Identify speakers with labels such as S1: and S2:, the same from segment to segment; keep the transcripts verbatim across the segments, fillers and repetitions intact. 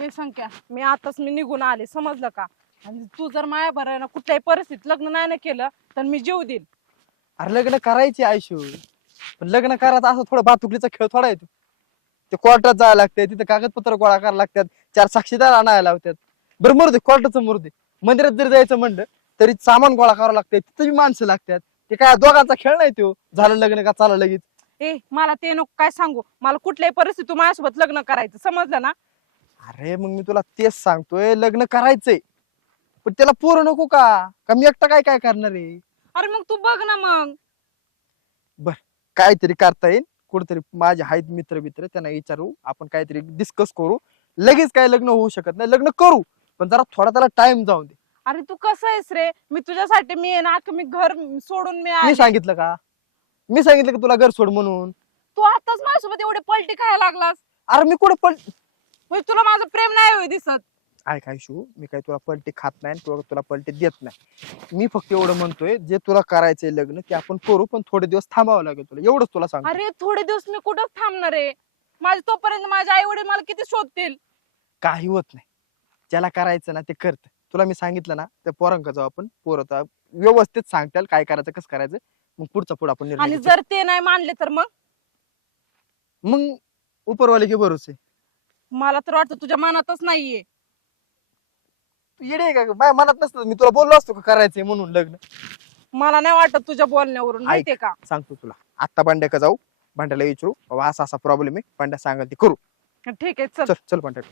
S1: हे संख्या मी आताच मी निघून आले समजलं का. आणि तू जर माया बरं ना कुठल्याही परिस्थितीत लग्न नाही ना केलं तर मी जीव देईन.
S2: अरे लग्न करायची आयुष्य, पण लग्न करायचं असं थोडं बातुकलीचा खेळ थोडा येतो. ते कोर्टात जायला लागते, तिथे कागदपत्र गोळा करायला लागतात, चार साक्षीदार आणायला लावतात. बरं मुर्दे कोर्टाचं मुर्दे, मंदिरात जर जायचं म्हणलं तरी सामान गोळा करावं लागतंय, तिथे माणसं लागतात. ते काय दोघांचा खेळ नाही तो. झालं लग्न का चाला लगेच.
S1: ए मला ते नको काय सांगू, मला कुठल्याही परिस्थितीत तू माझ्यासोबत लग्न करायचं समजलं ना.
S2: अरे मग मी तुला तेच सांगतोय, लग्न करायचंय पण त्याला पोरं नको का का मी एकटा काय काय करणार आहे.
S1: अरे मग तू बघ ना मग.
S2: बर काहीतरी करता येईल, कुठेतरी माझे आहेत मित्र मित्र त्यांना विचारू, आपण काहीतरी डिस्कस करू. लगेच काय लग्न होऊ शकत नाही, लग्न करू पण जरा थोडा त्याला टाइम जाऊन दे.
S1: अरे तू कसं आहेस रे, मी तुझ्यासाठी मी आहे ना की मी घर सोडून मी
S2: मी
S1: आले.
S2: सांगितलं का मी सांगितलं की तुला घर सोड म्हणून.
S1: तू आताच माझ्यासोबत एवढे पलटी खायला लागलास.
S2: अरे मी कुठं पण
S1: म्हणजे तुला माझं प्रेम नाही होय दिसत.
S2: ऐक आयशू, मी काही तुला पलटी खात नाही तुला तुला पलटी देत नाही. मी फक्त एवढं म्हणतोय, जे तुला करायचंय लग्न ते आपण करू, पण थोडे दिवस थांबावं लागेल तुला, एवढंच तुला सांग.
S1: अरे थोडे दिवस मी कुठं थांबणार आहे. माझे तोपर्यंत माझे आई वडील मला किती शोधतील.
S2: काही होत नाही, ज्याला करायचं ना ते करत. तुला मी सांगितलं ना त्या पोरांक जाऊ आपण, पोरं तर व्यवस्थित सांगताल काय करायचं कसं करायचं, मग पुढचा पुढे आपण निर्णय
S1: आणि
S2: घेऊ.
S1: जर ते नाही मानले तर मग
S2: मग उपरवाले की भरोसे.
S1: मला तर वाटतं तुझ्या मनातच नाहीये.
S2: तू येडे आहे का, माझ्या मनात नसतं मी तुला बोललो असतो का करायचंय म्हणून लग्न.
S1: मला नाही वाटत तुझ्या बोलण्यावरून, माहितीये का.
S2: सांगतो तुला आता, भांड्या का जाऊ, भांड्याला विचारू बाबा असा असा प्रॉब्लेम आहे, भांड्या सांगाल ते करू.
S1: ठीक आहे चल.
S2: चल चल भांड्या.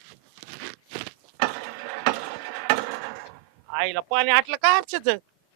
S3: आईला पाणी आटलं काय हापशाच.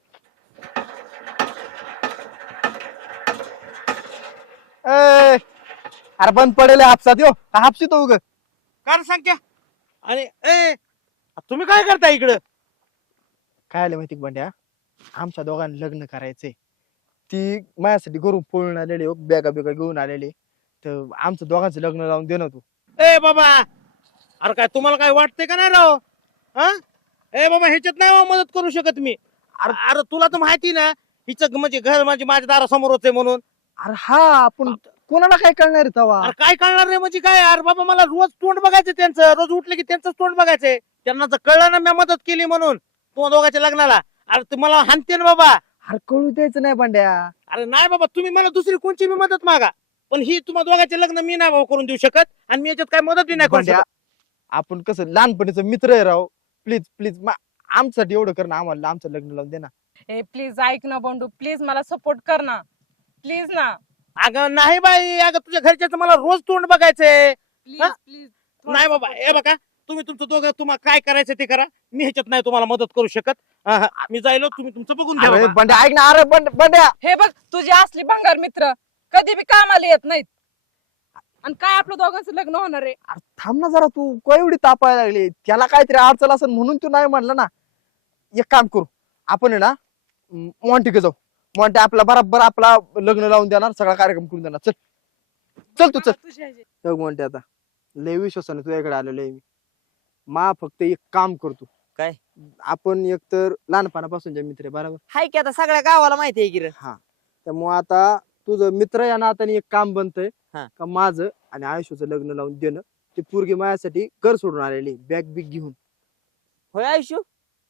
S2: ए, अरे बंद पडेल हापसात यो का हापशी तो उग.
S3: कारण सांग आणि ए तुम्ही काय करता इकडं.
S2: काय आलं माहिती भांड्या, आमच्या दोघांना लग्न करायचंय. ती माझ्यासाठी घरून पळून आलेली, बॅगा बिगा घेऊन आलेली, तर आमचं दोघांचं लग्न लावून दे ना तू.
S3: ए बाबा, अरे काय तुम्हाला काय वाटतंय का नाही राव. हा ए बाबा, ह्याच्यात नाही हो मदत करू शकत मी. अरे अरे तुला तर माहिती ना, हिचं म्हणजे घर म्हणजे माझ्या दारासमोरच आहे म्हणून.
S2: अरे हा आपण कोणाला काय करणार आहे तवा.
S3: अरे काय कळणार रे म्हणजे काय. अरे बाबा मला रोज तोंड बघायचं त्यांचं, रोज उठले की त्यांचंच तोंड बघायचंय. त्यांना जर कळलं ना मी मदत केली म्हणून तुम्हा दोघांच्या लग्नाला, अरे तुम्हाला हानते ना बाबा.
S2: अरे कळू द्यायचं नाही भांड्या.
S3: अरे नाही बाबा, तुम्ही मला दुसरी कोणची बी मदत मागा, पण ही तुम्हा दोघांचे लग्न मी नाही भाऊ करून देऊ शकत, आणि मी याच्यात काय मदत बी नाही करू
S2: भांड्या,
S3: शकत.
S2: आपण कसं लहानपणीचं मित्र आहे राव, प्लीज प्लीज आमच्यासाठी एवढं कर ना, आम्हाला आमचं लग्न लावून दे ना.
S1: ए प्लीज ऐक ना बंडू, प्लीज मला सपोर्ट कर ना, प्लीज ना.
S3: अगं नाही बाई, अगं तुझ्या घरच्याच मला रोज तोंड बघायचंय.
S1: प्लीज
S3: हा?
S1: प्लीज
S3: नाही बाबा, हे बघा तुम्ही तुमचं दोघं तुम्हाला काय करायचं ते करा, मी ह्याच्यात नाही तुम्हाला मदत करू शकत. हा, हा, मी जायलो, तुम्ही तुमचं बघून घ्या
S2: अरे
S3: बाबा.
S2: भांड्या ऐक ना, अरे बंड- भांड्या.
S1: हे बघ तुझे असली भंगार मित्र कधी बी कामाला येत नाहीत. आणि काय आपलं दोघांचं लग्न होणार आहे.
S2: अरे थांब ना जरा, तू काय एवढी तापायला लागली, त्याला काहीतरी अडचण असेल म्हणून तू नाही म्हणलं ना. एक काम करू आपण आहे ना, मॉन्टिके जाऊ. मॉन्टे आपला बराबर आपला लग्न लावून देणार, सगळा कार्यक्रम करून देणार. चल चल तू चल.
S1: तुझ्या ह्याचे.
S2: बघ म्हणते आता लय विश्वासाने तुझ्याकडे आलेलो आहे मी. मा फक्त एक काम करतो.
S4: काय?
S2: आपण एक तर लहानपणापासूनचे मित्र आहे बरोबर.
S4: हाय की आता सगळ्या गावाला माहिती आहे की रे.
S2: हा, त्यामुळे आता तुझं मित्र या नात्याने एक काम बनतंय
S4: हा.
S2: का माझं आणि आयुष्याचं लग्न लावून देणं. ती पोरगी माझ्यासाठी घर सोडून आलेली, बॅग बिग घेऊन.
S4: होय आयुष्य,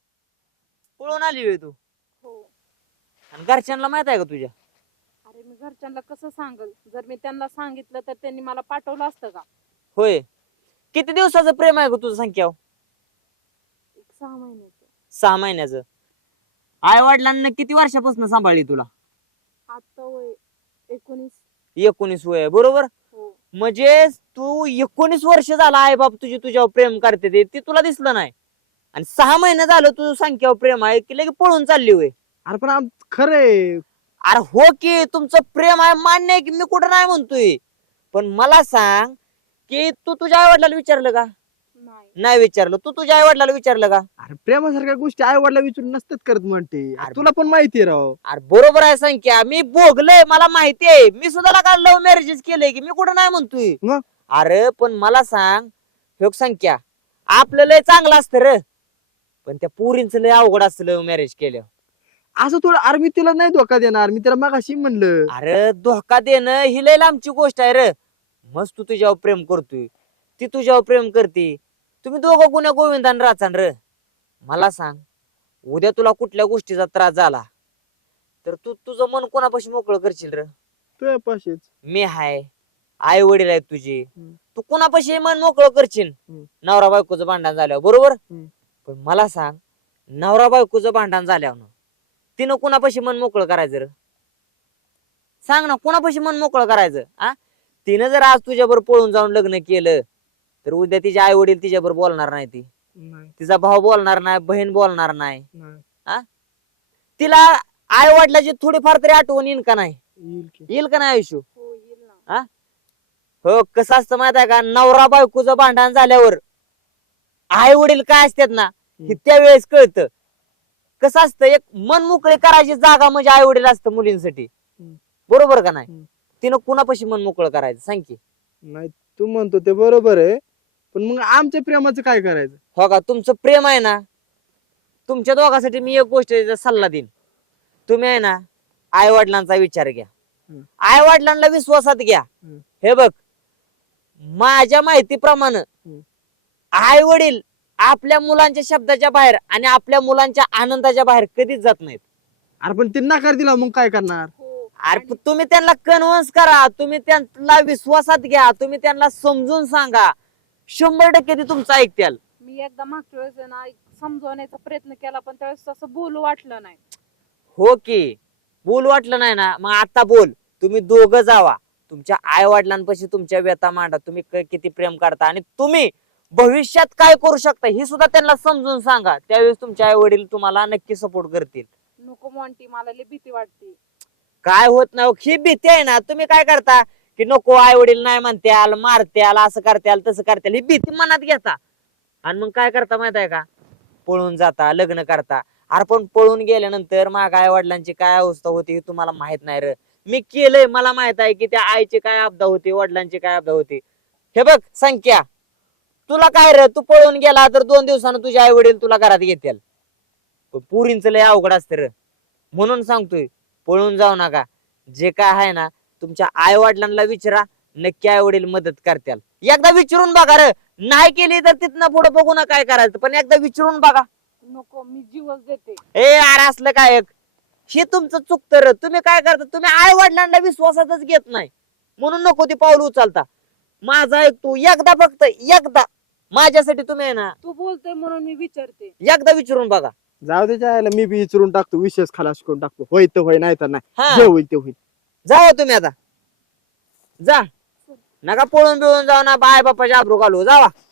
S4: पळून आली होय तू.
S1: हो.
S4: आणि घरच्यांना माहित आहे का तुझ्या.
S1: अरे मी घरच्यांना कसं सांगल, जर मी त्यांना सांगितलं तर त्यांनी मला पाठवलं असतं का.
S4: होय, किती दिवसाचं प्रेम आहे का तुझं संख्या.
S1: एक सहा महिन्याचं.
S4: सहा महिन्याचं. आई वडिलांना किती वर्षापासून सांभाळली तुला.
S1: आता वय एकोणीस.
S4: एकोणीस वय आहे, बरोबर.
S1: हो.
S4: म्हणजे तू एकोणीस वर्ष झाला आई बाप तुझी तुझ्यावर प्रेम करते ते ते तुला दिसलं नाही, आणि सहा महिने झालं तुझं संख्यावर प्रेम आहे की लगे पळून चालली होय.
S2: अरे पण आम खरंय.
S4: अरे हो की तुमचं प्रेम आहे, मान्य आहे की, मी कुठं नाही म्हणतोय, पण मला सांग की तू तुझ्या आई वडिलांना विचारलं का.
S1: नाही.
S4: नाही विचारलं. तू तुझ्या आई वडिलांना विचारलं का.
S2: अरे प्रेमासारख्या गोष्टी आई वडिला विचारून नसतात करत म्हणते. अरे
S4: अरे
S2: तुला पण माहिती राव.
S4: अरे बरोबर आहे संख्या, मी भोगलंय, मला माहिती आहे, मी सुद्धा काय लव्ह मॅरेजेस केलंय की, मी कुठं नाही म्हणतोय.
S2: मग?
S4: अरे पण मला सांग हे संख्या, आपलं लय चांगलं असतं र, पण त्या पोरींचं लय अवघड असतं लव्ह मॅरेज केलं.
S2: असं थोडं. अरे मी तिला नाही धोका देणार, मी तिला मगाशी म्हणलं.
S4: अरे धोका देणं ही लय लांबची गोष्ट आहे र. मस्त तू तुझ्यावर प्रेम करतोय, ती तुझ्यावर प्रेम करते, तुम्ही दोघं गुन्ह्या गोविंदान राचान र. मला सांग, उद्या तुला कुठल्या गोष्टीचा त्रास झाला तर तू तुझं मन कोणापाशी मोकळं करशील र?
S2: तुझ्या पाशीच.
S4: मी हाय, आई वडील आहेत तुझे,
S2: हम्म.
S4: तू कोणापाशी मन मोकळं करशील?
S2: हम्म.
S4: नवरा बायकोचं भांडण झाल्यावर, बरोबर?
S2: हम्म.
S4: पण मला सांग, नवरा बायकोचं भांडण झाल्यावर तिनं कोणापाशी मन मोकळं करायचं र? सांग ना, कोणापाशी मन मोकळं करायचं? आ तिनं जर आज तुझ्याबरोबर पळून जाऊन लग्न केलं तर उद्या तिचे आई वडील तिच्याबरोबर बोलणार नाही, ती
S2: नाही
S4: तिचा भाऊ बोलणार नाही, बहीण बोलणार नाही.
S2: नाही
S4: तिला आई वडिलाची थोडीफार तरी आठवण येईल का नाही?
S2: येईल की.
S4: येईल का नाही आयुष्य?
S1: हो येईल ना.
S4: हो, कसं असतं माहित आहे का, नवरा बायकोचं भांडण झाल्यावर आई वडील काय असतात ना हे त्यावेळेस कळतं. कसं असतं, एक मन मोकळे करायची जागा म्हणजे आई वडील असतं मुलींसाठी,
S2: हम्म.
S4: बरोबर का नाही?
S2: हम्म.
S4: तिनं कुणापाशी मन मोकळं करायचं सांग की?
S2: नाही तू म्हणतो ते बरोबर आहे, पण मग आमच्या प्रेमाचं काय करायचं?
S4: हो का, तुमचं प्रेम आहे ना, तुमच्या दोघांसाठी मी एक गोष्टीचा सल्ला देईन. तुम्ही आहे ना आई वडिलांचा विचार घ्या,
S2: हम्म.
S4: आई वडिलांना विश्वासात घ्या.
S2: हम्म.
S4: हे बघ, माझ्या माहितीप्रमाणे
S2: हम्म.
S4: आई वडील आपल्या मुलांच्या शब्दाच्या बाहेर आणि आपल्या मुलांच्या आनंदाच्या बाहेर कधीच जात नाहीत.
S2: अरे पण ते नकार दिला मग काय करणार?
S1: हो
S4: अरे पण तुम्ही त्यांना कन्व्हिन्स करा, तुम्ही त्यांना विश्वासात घ्या, तुम्ही त्यांना समजून सांगा, शंभर टक्के ते तुमचं ऐकतील.
S1: मी एकदा मागच्या वेळेस आहे ना एक समजवण्याचा प्रयत्न केला पण त्यावेळेस तसं बोलू वाटलं नाही.
S4: हो की, बोल वाटलं नाही ना, मग आता बोल. तुम्ही दोघं जावा, तुमच्या आई वडिलांपाशी तुमच्या व्यथा मांडा, तुम्ही क- किती प्रेम करता आणि तुम्ही भविष्यात काय करू शकता हे सुद्धा त्यांना समजून सांगा. त्यावेळेस तुमचे आई वडील तुम्हाला नक्की सपोर्ट करतील.
S1: नको मॉन्टी, मला लय भीती वाटते.
S4: काय होत नाही, ही भीती आहे ना, तुम्ही काय करता की नको आई वडील नाही म्हणत्याल, मारत्याल, असं करत्याल, तसं करत्याल, ही भीती मनात घेता आणि मग काय करता माहित आहे का, पळून जाता, लग्न करता. अरे पण पळून गेल्यानंतर माग आई वडिलांची काय अवस्था होती हे तुम्हाला माहित नाही र. मी केलंय, मला माहित आहे की त्या आईची काय आपदा होती, वडिलांची काय आपदा होती. हे बघ संख्या, तुला काय र, तू पळून गेला तर दोन दिवसानं तुझे आई वडील तुला घरात घेतील. पुरींच लय अवघड असतं र. म्हणून सांगतोय, पळून जाऊ नका. जे काय आहे ना, तुमच्या आई वडिलांना विचारा, नक्की आई वडील मदत करतील. एकदा विचारून बघा र, नाही केली तर तिथनं पुढे बघू ना काय करायचं, पण एकदा विचारून बघा.
S1: नको, मी जीवच देते.
S4: ए अरे असलं काय एक, हे तुमचं चुकतं र. तुम्ही काय करता, तुम्ही आई वडिलांना विश्वासातच घेत नाही, म्हणून नको ती पाऊल उचलता. माझा ऐक तू, एकदा फक्त एकदा माझ्यासाठी तुम्ही आहे ना,
S1: तू बोलतोय म्हणून मी विचारते.
S4: एकदा विचारून बघा.
S2: जाऊ दे जायला, मी बी विचारून टाकतो, विशेष खलास करून टाकतो. होय तर होय, नाही तर नाही,
S4: हा,
S2: जे होईल ते होईल.
S4: जाओ तुम्ही आता, जा. नका पळून बिळून जाऊ ना, बाय बापाच्या आबरू घालू, जावा.